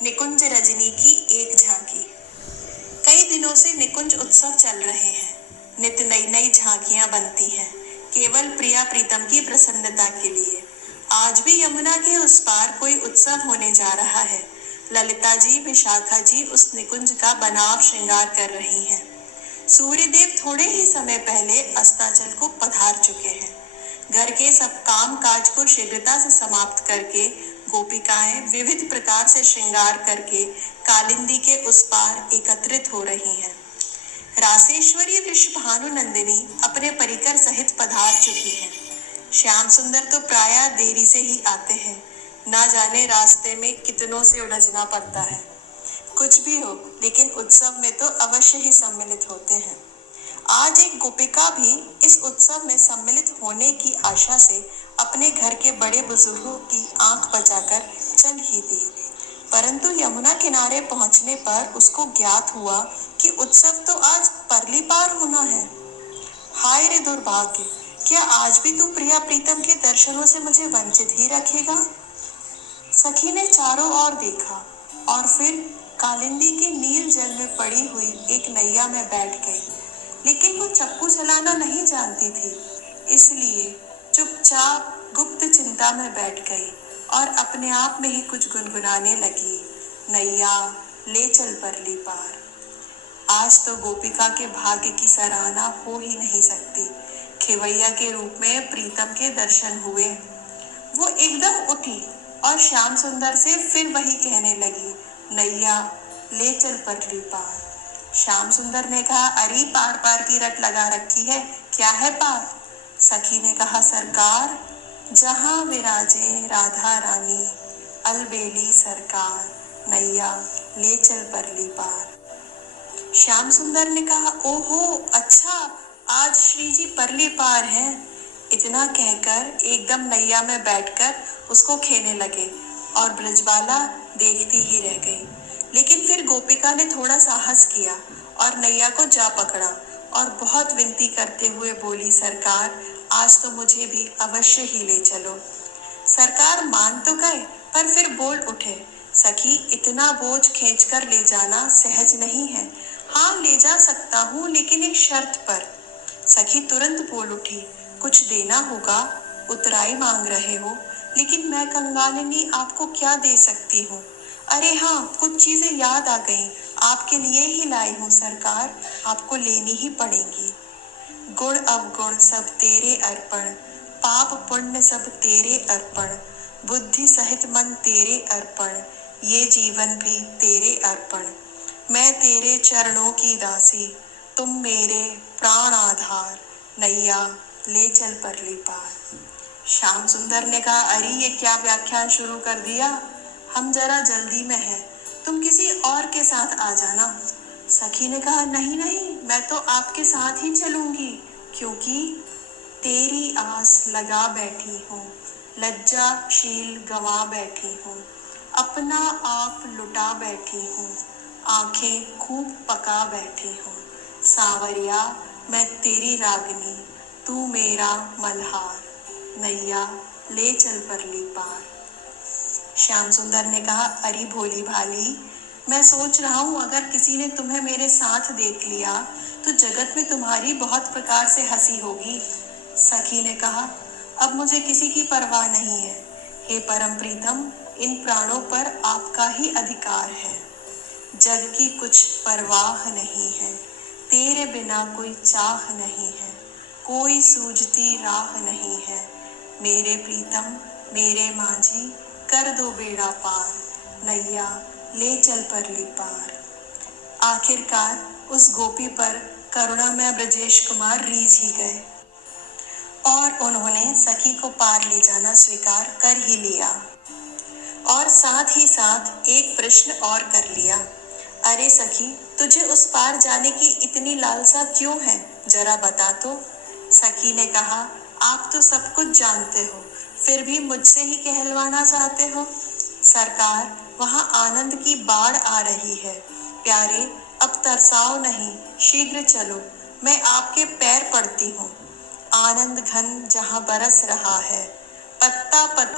निकुंज रजनी की एक झांकी। कई दिनों से निकुंज उत्सव चल रहे हैं। नित नई नई झांकियां बनती हैं, केवल प्रिया प्रीतम की प्रसन्नता के लिए। आज भी यमुना के उस पार कोई उत्सव होने जा रहा है। ललिता जी, विशाखा जी उस निकुंज का बनाव श्रृंगार कर रही हैं। सूर्यदेव थोड़े ही समय पहले अस्ताचल को पधार चुके हैं। घर के सब काम काज को शीघ्रता से समाप्त करके गोपिकाएं विविध प्रकार से श्रृंगार करके कालिंदी के उस पार एकत्रित हो रही हैं। रासेश्वरी वृषभानु नंदिनी अपने परिकर सहित पधार चुकी हैं। श्याम सुंदर तो प्रायः देरी से ही आते हैं। ना जाने रास्ते में कितनों से उलझना पड़ता है। कुछ भी हो, लेकिन उत्सव में तो अवश्य ही सम्मिलित होते हैं। आज एक गोपिका भी इस उत्सव में सम्मिलित होने की आशा से अपने घर के बड़े बुजुर्गों की आंख बचाकर चल ही दी। परंतु यमुना किनारे पहुंचने पर उसको ज्ञात हुआ कि उत्सव तो आज परली पार होना है। हाय रे दुर्भाग्य! क्या आज भी तू प्रिया प्रीतम के दर्शनों से मुझे वंचित ही रखेगा? सखी ने चारों ओर देखा और फिर कालिंदी के नील जल में पड़ी हुई एक नैया में बैठ गई। लेकिन वो चप्पू चलाना नहीं जानती थी, इसलिए चुपचाप गुप्त चिंता में बैठ गई और अपने आप में ही कुछ गुनगुनाने लगी। नैया ले चल परली पार। आज तो गोपिका के भाग्य की सराहना हो ही नहीं सकती। खेवैया के रूप में प्रीतम के दर्शन हुए। वो एकदम उठी और श्याम सुंदर से फिर वही कहने लगी, नैया ले चल परली पार। श्याम सुंदर ने कहा, अरे पार पार की रट लगा रखी है, क्या है पार? सखी ने कहा, सरकार जहां विराजे राधा रानी, अलबेली सरकार, नैया ले चल परली पार। श्याम सुंदर ने कहा, ओहो अच्छा, आज श्री जी परली पार हैं। इतना कहकर एकदम नैया में बैठकर उसको खेने लगे और ब्रजबाला देखती ही रह गई। लेकिन फिर गोपिका ने थोड़ा साहस किया और नैया को जा पकड़ा और बहुत विनती करते हुए बोली, सरकार आज तो मुझे भी अवश्य ही ले चलो। सरकार मान तो गए, पर फिर बोल उठे, सखी इतना बोझ खींचकर ले जाना सहज नहीं है। हाँ ले जा सकता हूँ, लेकिन एक शर्त पर। सखी तुरंत बोल उठी, कुछ देना होगा, उतराई मांग रहे हो, लेकिन मैं कंगालिनी आपको क्या दे सकती हूँ? अरे हाँ, कुछ चीजें याद आ गईं, आपके लिए ही लाई हूँ सरकार, आपको लेनी ही पड़ेगी। गुण अवगुण सब तेरे अर्पण, पाप पुण्य सब तेरे अर्पण, बुद्धि सहित मन तेरे अर्पण, ये जीवन भी तेरे अर्पण। मैं तेरे चरणों की दासी, तुम मेरे प्राण आधार, नैया ले चल परली पार। श्याम सुंदर ने कहा, अरे ये क्या व्याख्यान शुरू कर दिया? हम जरा जल्दी में हैं, तुम किसी और के साथ आ जाना। सखी ने कहा, नहीं नहीं, मैं तो आपके साथ ही चलूंगी, क्योंकि तेरी आस लगा बैठी हूँ, लज्जाशील गवा बैठी हूँ, अपना आप लुटा बैठी हूँ, आंखें खूब पका बैठी हूँ। सांवरिया मैं तेरी रागनी, तू मेरा मल्हार, नैया ले चल परली पार। श्याम सुंदर ने कहा, अरे भोली भाली, मैं सोच रहा हूँ अगर किसी ने तुम्हें मेरे साथ देख लिया तो जगत में तुम्हारी बहुत प्रकार से हंसी होगी। सखी ने कहा, अब मुझे किसी की परवाह नहीं है। हे परम प्रीतम, इन प्राणों पर आपका ही अधिकार है। जग की कुछ परवाह नहीं है, तेरे बिना कोई चाह नहीं है, कोई सूझती राह नहीं है। मेरे प्रीतम, मेरे माझी, कर दो बेड़ा पार, नैया ले चल परली पार। आखिरकार उस गोपी पर करुणामय ब्रजेश कुमार रीझ ही गए और उन्होंने सखी को पार ले जाना स्वीकार कर ही लिया और साथ ही साथ एक प्रश्न और कर लिया, अरे सखी, तुझे उस पार जाने की इतनी लालसा क्यों है, जरा बता तो। सखी ने कहा, आप तो सब कुछ जानते हो, फिर भी मुझसे ही कहलवाना चाहते हो। सरकार, वहां आनंद की बाढ़ आ रही है। प्यारे, अब तरसाओ नहीं, शीघ्र चलो, मैं आपके पैर पड़ती हूँ। आनंद घन जहां बरस रहा है, पत्ता पत्ता